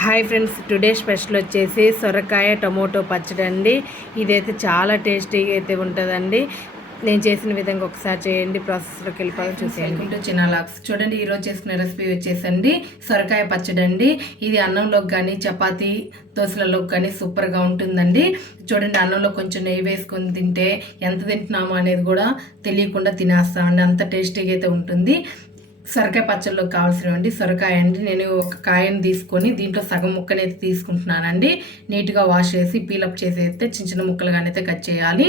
Hi friends, today special వచ్చేసి సొరకాయ tomato పచ్చడి అండి. ఇదైతే చాలా టేస్టీగా అయితే ఉంటుందండి. నేను చేసిన విధంగా ఒకసారి చేయండి. ప్రాసెస్లోకి వెళ్ళిపోయి చూసేయండి. చిన్నలాక్స్ చూడండి, ఈరోజు చేసుకునే రెసిపీ వచ్చేసండి సొరకాయ పచ్చడి అండి. ఇది అన్నంలోకి కానీ చపాతీ దోశలలోకి కానీ సూపర్గా ఉంటుందండి. చూడండి, అన్నంలో కొంచెం నెయ్యి వేసుకొని తింటే ఎంత తింటున్నామో అనేది కూడా తెలియకుండా తినేస్తామండి. అంత టేస్టీగా అయితే ఉంటుంది. సొరకాయ పచ్చళ్ళలోకి కావాల్సినవండి సొరకాయ అండి. నేను ఒక కాయను తీసుకొని దీంట్లో సగం ముక్కనైతే తీసుకుంటున్నానండి. నీట్గా వాష్ చేసి పీలప్ చేసి అయితే చిన్న చిన్న ముక్కలుగానైతే కట్ చేయాలి.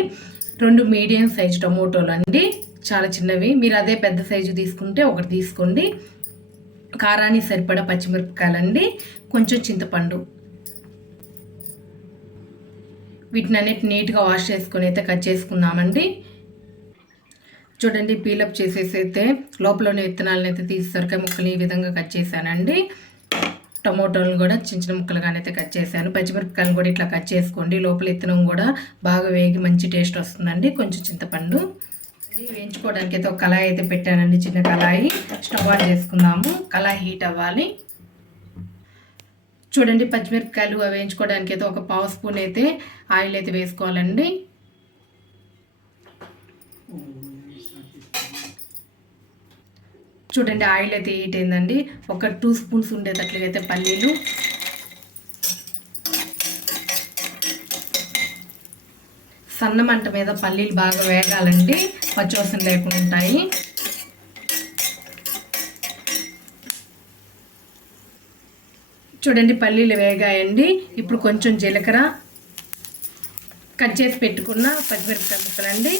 2 మీడియం సైజు టమోటోలు అండి, చాలా చిన్నవి. మీరు అదే పెద్ద సైజు తీసుకుంటే ఒకటి తీసుకోండి. కారానికి సరిపడా పచ్చిమిరపకాయలండి, కొంచెం చింతపండు. వీటిని అన్నిటి నీట్గా వాష్ చేసుకొని అయితే కట్ చేసుకుందామండి. చూడండి, పీలప్ చేసేసి అయితే లోపలనే విత్తనాలను అయితే తీసి సొరకాయ ముక్కలు ఈ విధంగా కట్ చేశానండి. టమోటోలు కూడా చిన్న చిన్న ముక్కలుగానైతే కట్ చేశాను. పచ్చిమిరపకాయలు కూడా ఇట్లా కట్ చేసుకోండి. లోపల విత్తనం కూడా బాగా వేగి మంచి టేస్ట్ వస్తుందండి. కొంచెం చింతపండు వేయించుకోవడానికి అయితే ఒక కళాయి అయితే పెట్టానండి, చిన్న కళాయి. స్టవ్ ఆన్ చేసుకుందాము. కళాయి హీట్ అవ్వాలి. చూడండి, పచ్చిమిరపకాయలు వేయించుకోవడానికి అయితే ఒక పావు స్పూన్ అయితే ఆయిల్ అయితే వేసుకోవాలండి. చూడండి, ఆయిల్ అయితే హీట్ అయిందండి. ఒక 2 స్పూన్స్ ఉండేటట్లుగా అయితే పల్లీలు, సన్న మంట మీద పల్లీలు బాగా వేగాలండి, పచ్చివాసన లేకుండా ఉంటాయి. చూడండి, పల్లీలు వేగాయండి. ఇప్పుడు కొంచెం జీలకర్ర, కట్ చేసి పెట్టుకున్న పచ్చిమిరపకాయ ముక్కలండి,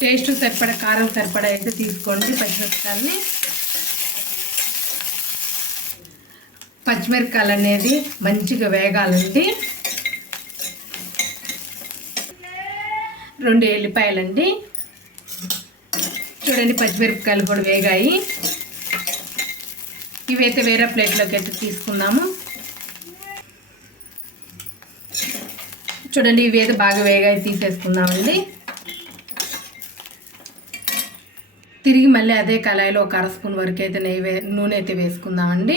టేస్ట్ సరిపడా కారం సరిపడా అయితే తీసుకోండి. పచ్చిమిరపకాయలు అనేది మంచిగా వేగాలండి. 2 ఎల్లిపాయలండి. చూడండి, పచ్చిమిరపకాయలు కూడా వేగాయి. ఇవైతే వేరే ప్లేట్లోకి అయితే తీసుకుందాము. చూడండి, ఇవి అయితే బాగా వేగాయి, తీసేసుకుందామండి. తిరిగి మళ్ళీ అదే కళాయిలో ఒక 1/2 స్పూన్ వరకు అయితే నూనె అయితే వేసుకుందామండి.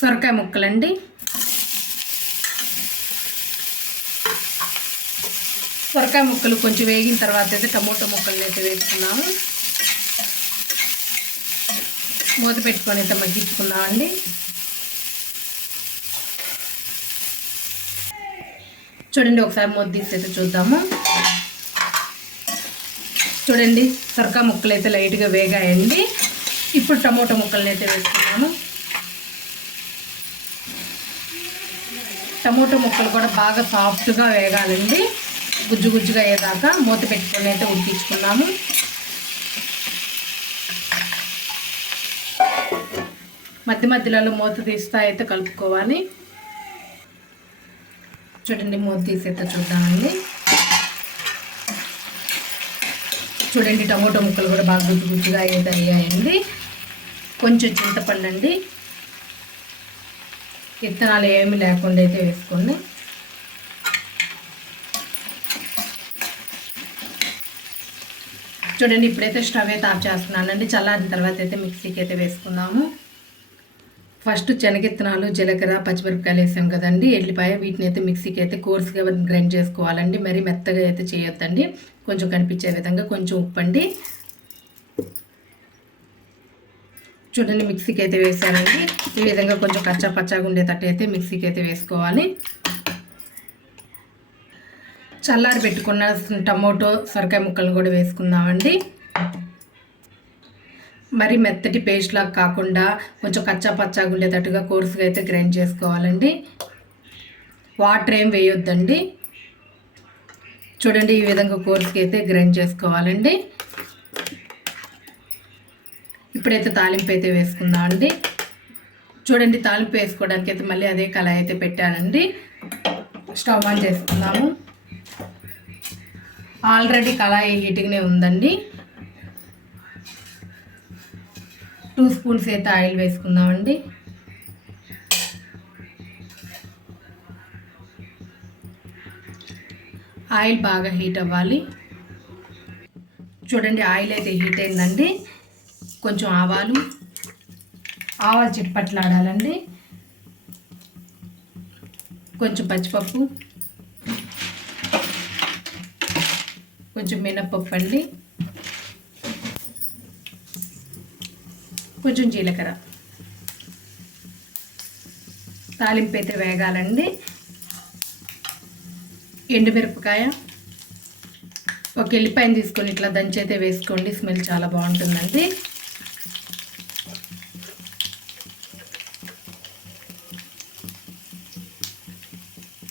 సొరకాయ ముక్కలండి, సొరకాయ ముక్కలు కొంచెం వేగిన తర్వాత అయితే టమోటో ముక్కలు అయితే వేసుకున్నాము. మూత పెట్టుకొని అయితే మగ్గించుకుందామండి. చూడండి, ఒకసారి మూత తీసి అయితే చూద్దాము. చూడండి, సొరకాయ ముక్కలు అయితే లైట్గా వేగాయండి. ఇప్పుడు టమోటో ముక్కలను అయితే వేసుకున్నాము. టమోటో ముక్కలు కూడా బాగా సాఫ్ట్గా వేగాలండి, గుజ్జు గుజ్జుగా అయ్యేదాకా మూత పెట్టుకొని అయితే ఉడికించుకున్నాము. మధ్య మధ్యలో మూత తీస్తా అయితే కలుపుకోవాలి. చూడండి, మూత తీసి అయితే చూద్దామండి. చూడండి, టమోటో ముక్కలు కూడా బాగా గుజ్జు గుజ్జుగా అయితే అయ్యాయండి. కొంచెం చింతపండు అండి, విత్తనాలు ఏమి లేకుండా అయితే వేసుకోండి. చూడండి, ఇప్పుడైతే స్టవ్ అయితే ఆఫ్ చేస్తున్నానండి. చల్లారిన తర్వాత అయితే మిక్సీకి అయితే వేసుకుందాము. ఫస్ట్ శనగిత్తనాలు, జీలకర్ర, పచ్చిమిరపకాయలు వేసాం కదండి, ఎల్లిపాయ, వీటిని అయితే మిక్సీకి అయితే కోర్స్గా గ్రైండ్ చేసుకోవాలండి. మరి మెత్తగా అయితే చేయొద్దండి, కొంచెం కనిపించే విధంగా. కొంచెం ఉప్పు అండి. చూడండి, మిక్సీకి అయితే వేసానండి. ఈ విధంగా కొంచెం కచ్చా పచ్చాగా ఉండేటట్టు అయితే మిక్సీకి అయితే వేసుకోవాలి. చల్లారి పెట్టుకున్న టమోటో సొరకాయ ముక్కలను కూడా వేసుకుందామండి. మరి మెత్తటి పేస్ట్ లాగా కాకుండా కొంచెం కచ్చా పచ్చాగా ఉండేటట్టుగా కోర్సుగా అయితే గ్రైండ్ చేసుకోవాలండి. వాటర్ ఏం వేయొద్దండి. చూడండి, ఈ విధంగా కోర్సుగా అయితే గ్రైండ్ చేసుకోవాలండి. ఇప్పుడైతే తాలింపు అయితే వేసుకుందామండి. చూడండి, తాలింపు వేసుకోవడానికి అయితే మళ్ళీ అదే కళాయి అయితే పెట్టానండి. స్టవ్ ఆన్ చేసుకుందాము. ఆల్రెడీ కళాయి హీట్గానే ఉందండి. 2 స్పూన్స్ అయితే ఆయిల్ వేసుకుందామండి. ఆయిల్ బాగా హీట్ అవ్వాలి. చూడండి ఆయిల్ అయితే హీట్ అయిందండి. కొంచెం ఆవాలు చిట్పట్లాడాలండి. కొంచెం పచ్చిపప్పు, కొంచెం మినప్పప్పు అండి, కొంచెం జీలకర్ర. తాలింపు అయితే వేగాలండి. ఎండుమిరపకాయ, ఒక ఎల్లిపాయను తీసుకొని ఇట్లా దంచి అయితే వేసుకోండి. స్మెల్ చాలా బాగుంటుందండి.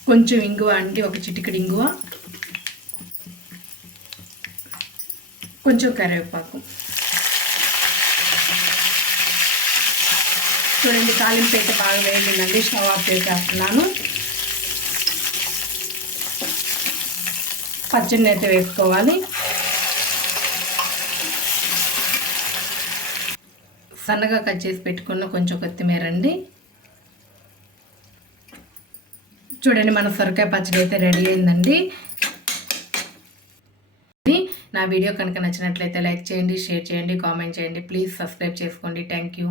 కొంచెం ఇంగువ అండి, ఒక చిటికెడు ఇంగువ, కొంచెం కరివేపాకు. చూడండి తాలింపు అయితే బాగా వేగిందండి. స్టవ్ ఆఫ్ చేసేస్తున్నాను. పచ్చడిని అయితే వేసుకోవాలి. సన్నగా కట్ చేసి పెట్టుకున్న కొంచెం కొత్తిమీర అండి. చూడండి మన సొరకాయ పచ్చడి అయితే రెడీ అయిందండి. నా వీడియో కనుక నచ్చినట్లయితే లైక్ చేయండి, షేర్ చేయండి, కామెంట్ చేయండి. ప్లీజ్ సబ్స్క్రైబ్ చేసుకోండి. Thank you.